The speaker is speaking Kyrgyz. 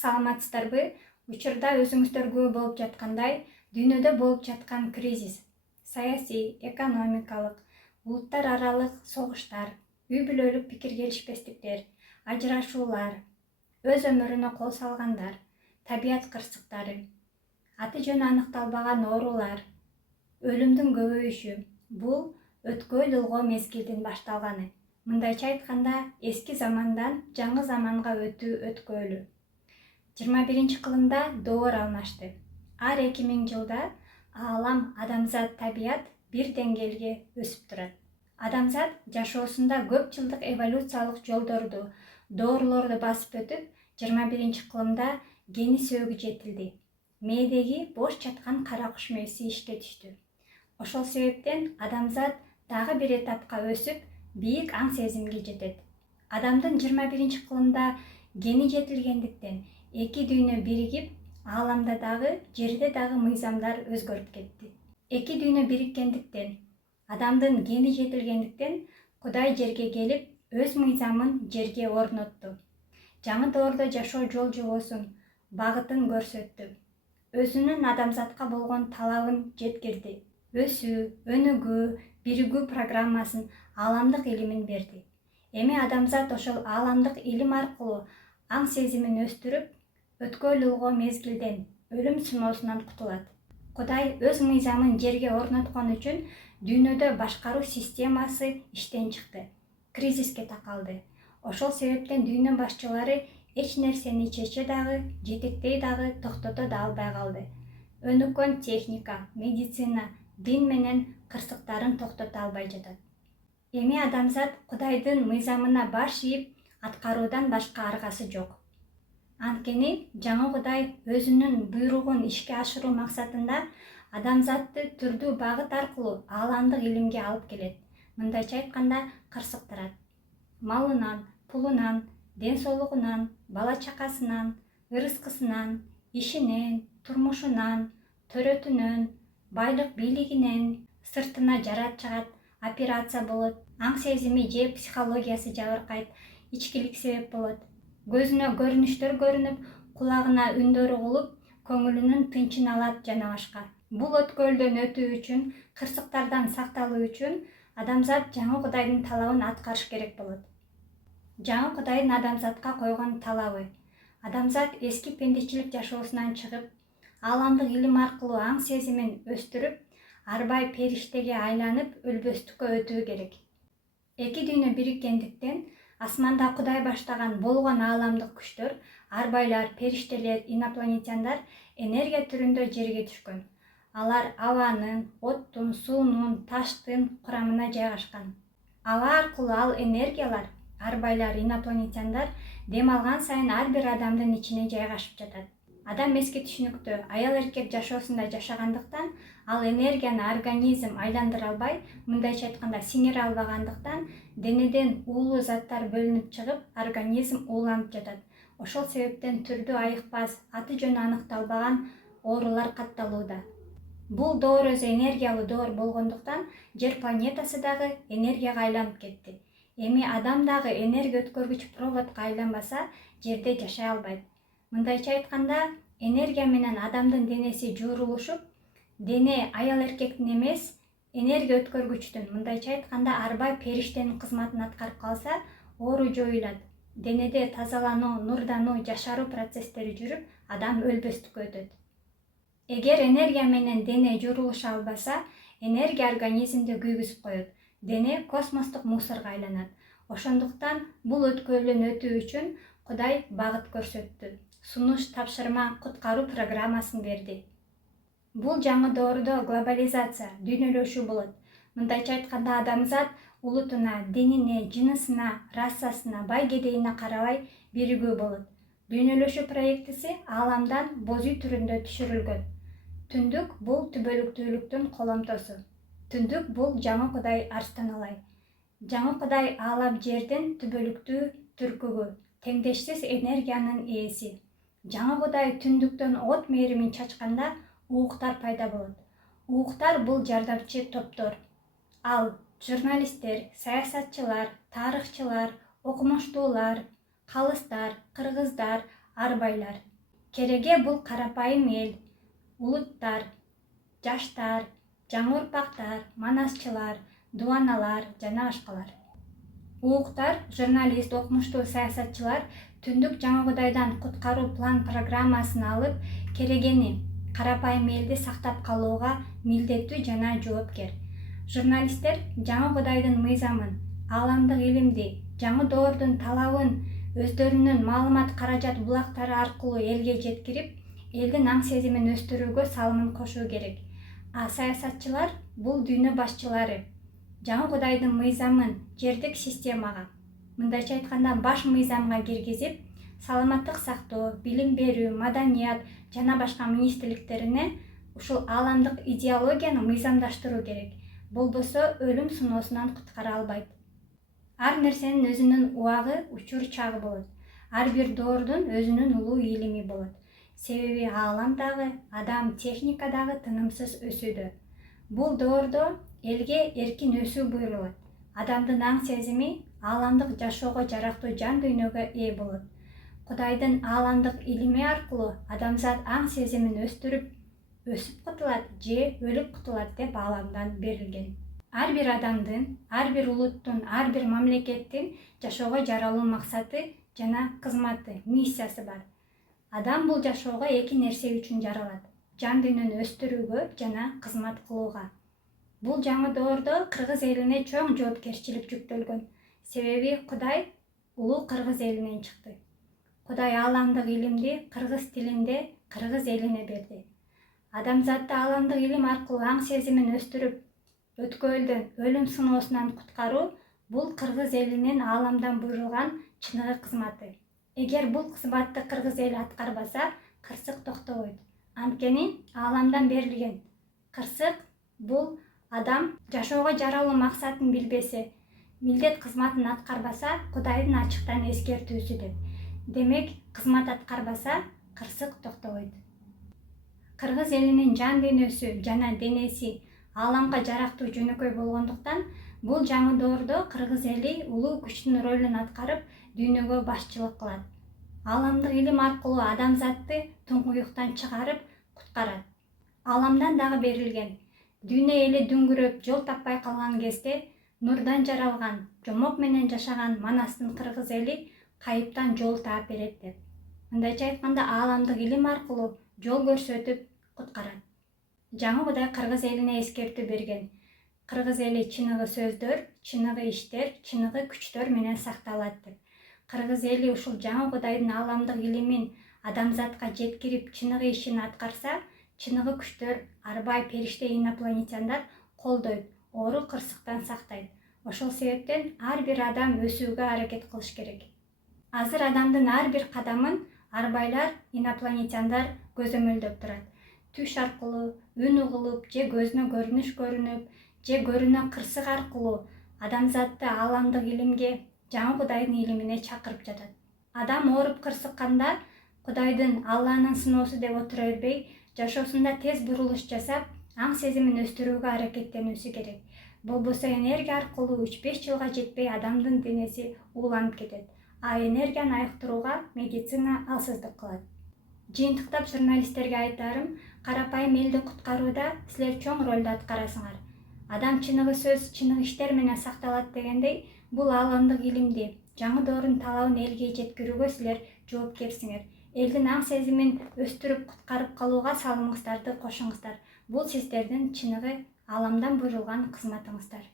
Саламатсыздарбы? Учурда өзүңүздөргө болуп жаткандай дүйнөдө болуп жаткан кризис, саясий, экономикалык, улуттар аралык согуштар, үй бүлөлүк пикир келишпестиктер, ажырашуулар, өз өмүрүнө кол салгандар, табият кырсыктары, аты жөнү аныкталбаган оорулар, өлүмдүн көбөйүшү — бул өткөй-дулгоо мезгилдин башталганы. Мындайча айтканда, эски замандан жаңы заманга өтүү өткөөлү. 21-кылымда доор алмашты. Ар 2000 жылда аалам, адамзат, табият бир деңгээлге өсүп турат. Адамзат жашоосунда көп жылдык эволюциялык жолдорду, доорлорду басып өтүп, 21-кылымда гени сөөгү жетилди. Мээдеги бош жаткан кара куш мээси ишке түштү. Ошол себептен адамзат дагы бир этапка өсүп, бийик аң сезимге жетет. Адамдын 21-кылымда гени жетилгендиктен эки дүйнө биригип, ааламда дагы, жерде дагы мыйзамдар өзгөрүп кетти. Эки дүйнө бириккендиктен, адамдын гени жетилгендиктен, Кудай жерге келип, өз мыйзамын жерге орнотту. Жаңы доордо жашоо жол жобосун, багытын көрсөттү. Өзүнүн адамзатка болгон талабын жеткирди. Өсүү, өнүгүү, биригүү программасын, ааламдык илимин берди. Эми адамзат ошол ааламдык илим аркылуу аң сезимин өстүрүп, өткөй-дулгоо мезгилден, өлүм сыноосунан кутулат. Кудай өз мыйзамын жерге орноткон үчүн дүйнөдө башкаруу системасы иштен чыкты, кризиске такалды. Ошол себептен дүйнө башчылары эч нерсени чече дагы, жетектей дагы, токтото да албай калды. Өнүккөн техника, медицина, дин менен кырсыктарын токтото албай жатат. Эми адамзат Кудайдын мыйзамына баш ийип, аткаруудан башка аргасы жок. Анткени жаңы Кудай өзүнүн буйругун ишке ашыруу максатында адамзатты түрдүү багыт аркылуу ааламдык илимге алып келет. Мындайча айтканда, кырсыктырат. Малынан, пулунан, ден соолугунан, бала чакасынан, ырыскысынан, ишинен, турмушунан, төрөтүнөн, байлык бийлигинен, сыртына жарат чыгат, операция болот, аң сезими же психологиясы жабыркайт, ичкилик себеп болот. Көзүнө көрүнүштөр көрүнүп, кулагына үндөр угулуп, көңүлүнүн тынчын алат жана башка. Бул өткөөлдөн өтүү үчүн, кырсыктардан сакталуу үчүн адамзат жаңы Кудайдын талабын аткарыш керек болот. Жаңы Кудайдын адамзатка койгон талабы: адамзат эски пендечилик жашоосунан чыгып, ааламдык илим аркылуу аң сезимин өстүрүп, арбай периштеге айланып, өлбөстүккө өтүү керек. Эки дүйнө бириккендиктен, асманда Кудай баштаган болгон ааламдык күчтөр, арбайлар, периштелер, инопланетяндар энергия түрүндө жерге түшкөн. Алар абанын, оттун, суунун, таштын курамына жайгашкан. Аба аркылуу ал энергиялар, арбайлар, инопланетяндар дем алган сайын ар бир адамдын ичине жайгашып жатат. Адам эски түшүнүктө, аял-эркек жашоосунда жашагандыктан, ал энергияны организм айландыра албай, мындайча айтканда сиңире албагандыктан, денеден уулуу заттар бөлүнүп чыгып, организм ууланып жатат. Ошол себептен түрдүү айыкпас, аты жөнү аныкталбаган оорулар катталууда. Бул доор өзү энергиялуу доор болгондуктан, жер планетасы дагы энергияга айланып кетти. Эми адам дагы энергия өткөргүч проводко айланбаса, жерде жашай албайт. Мындайча айтканда, энергия менен адамдын денеси жуурулушуп, дене аял-эркектин эмес, энергия өткөргүчтүн, мындайча айтканда, арбай периштенин кызматын аткарып калса, оору жоюлат. Денеде тазалануу, нурдануу, жашаруу процесстери жүрүп, адам өлбөстүккө өтөт. Эгер энергия менен дене жуурулуша албаса, энергия организмди күйгүзүп коет. Дене космостук мусорго айланат. Ошондуктан бул өткөөлдөн өтүү үчүн Кудай багыт көрсөттү. Сунуш, тапшырма, куткаруу программасын берди. Бул жаңы доордо глобализация, дүйнөлөшүү болот. Мындайча айтканда, адамзат улутуна, динине, жынысына, расасына, бай-кедейине карабай биригүү болот. Дүйнөлөшүү проектиси ааламдан боз үй түрүндө түшүрүлгөн. Түндүк — бул түбөлүктүүлүктүн коломтосу. Түндүк — бул жаңы Кудай Арстаналай. Жаңы Кудай аалап жердин түбөлүктүү түркүгү, теңдешсиз энергиянын ээси. Жаңы Кудай түндүктөн от мээримин чачканда, ууктар пайда болот. Ууктар — бул жардамчы топтор. Ал журналисттер, саясатчылар, тарыхчылар, окумуштуулар, калыстар, кыргыздар, арбайлар. Кереге бул карапайым эл, улуттар, жаштар, жаңы урпактар, манасчылар, дубаналар жана башкалар. Ууктар, журналист, окумуштуу саясатчылар Түндүк Жаңы Кудайдан куткаруу план программасын алып, Керегени, карапайым элди сактап калууга милдеттүү жана жоопкер. Журналисттер Жаңы Кудайдын мыйзамын, ааламдык илимди, жаңы доордун талабын өздөрүнүн маалымат каражат булактары аркылуу элге жеткирип, элдин аң сезимин өстүрүүгө салымын кошуу керек. А саясатчылар бул дүйнө башчылары Жаңы Кудайдын мыйзамын жердик системага, мындайча айтканда баш мыйзамга киргизип, саламаттык сактоо, билим берүү, маданият жана башка министрликтерине ушул ааламдык идеологияны мыйзамдаштыруу керек. Болбосо өлүм сыноосунан куткара албайт. Ар нерсенин өзүнүн убагы, учур чагы болот. Ар бир доордун өзүнүн улуу илими болот. Себеби аалам дагы, адам, техника дагы тынымсыз өсүүдө. Бул доордо элге эркин өсүү буйрулат. Адамдын аң сезими ааламдык жашоого жарактуу жан дүйнөгө ээ болот. Кудайдын ааламдык илими аркылуу адамзат аң сезимин өстүрүп, өсүп кутулат же өлүп кутулат деп ааламдан берилген. Ар бир адамдын, ар бир улуттун, ар бир мамлекеттин жашоого жаралуу максаты жана кызматы, миссиясы бар. Адам бул жашоого эки нерсе үчүн жаралат: жан дүйнөнү өстүрүүгө жана кызмат кылууга. Бул жаңы доордо кыргыз элине чоң жоопкерчилик жүктөлгөн. Себеби Кудай улуу кыргыз элинен чыкты. Кудай ааламдык илимди кыргыз тилинде кыргыз элине берди. Адамзатты ааламдык илим аркылуу аң сезимин өстүрүп, өткөлдөн, өлүм сыноосунан куткаруу бул кыргыз элинин ааламдан буйрулган чыныгы кызматы. Эгер бул кызматты кыргыз эли аткарбаса, кырсык токтобойт. Анткени ааламдан берилген. Кырсык бул адам жашоого жаралуу максатын билбесе, милдет кызматын аткарбаса, Кудайдын ачыктан эскертүүсү деп. Демек, кызмат аткарбаса, кырсык токтобойт. Кыргыз элинин жан дүйнөсү жана денеси ааламга жарактуу жөнөкөй болгондуктан, бул жаңы доордо кыргыз эли улуу күчтүн ролун аткарып, дүйнөгө башчылык кылат. Ааламдык илим аркылуу адамзатты туңгуюктан чыгарып, куткарат. Ааламдан дагы берилген. Дүйнө эли дүңгүрөп, жол таппай калган кезде, нурдан жаралган, жомок менен жашаган Манастын кыргыз эли кайыптан жол таап берет деп. Мындайча айтканда, ааламдык илим аркылуу жол көрсөтүп, куткарат. Жаңы Кудай кыргыз элине эскертүү берген. Кыргыз эли чыныгы сөздөр, чыныгы иштер, чыныгы күчтөр менен сакталат деп. Кыргыз эли ушул жаңы Кудайдын ааламдык илимин адамзатка жеткирип, чыныгы ишин аткарса, чыныгы күчтөр, арбай, периште, инопланетяндар колдойт, оору кырсыктан сактайт. Ошол себептен ар бир адам өсүүгө аракет кылыш керек. Азыр адамдын ар бир кадамын арбайлар, инопланетяндар көзөмөлдөп турат. Түш аркылуу, үн угулуп, же көзүнө көрүнүш көрүнүп, же көрүнө кырсык аркылуу адамзатты ааламдык илимге, жаңы Кудайдын илимине чакырып жатат. Адам ооруп кырсыкканда, Кудайдын, Алланын сыноосу деп отура бербей, жашоосунда тез бурулуш жасап, аң сезимин өстүрүүгө аракеттенүүсү керек. Болбосо энергия аркылуу 3-5 жылга жетпей адамдын денеси ууланып кетет. А энергияны айыктырууга медицина алсыздык кылат. Жыйынтыктап журналисттерге айтарым, карапайым элди куткарууда силер чоң ролду аткарасыңар. Адам чыныгы сөз, чыныгы иштер менен сакталат дегендей, бул ааламдык илимди, жаңы доордун талабын элге жеткирүүгө силер жоопкерсиңер. Элдин аң сезимин өстүрүп, куткарып калууга салымыңыздарды кошуңуздар. Бул сиздердин чыныгы ааламдан буйрулган кызматыңыздар.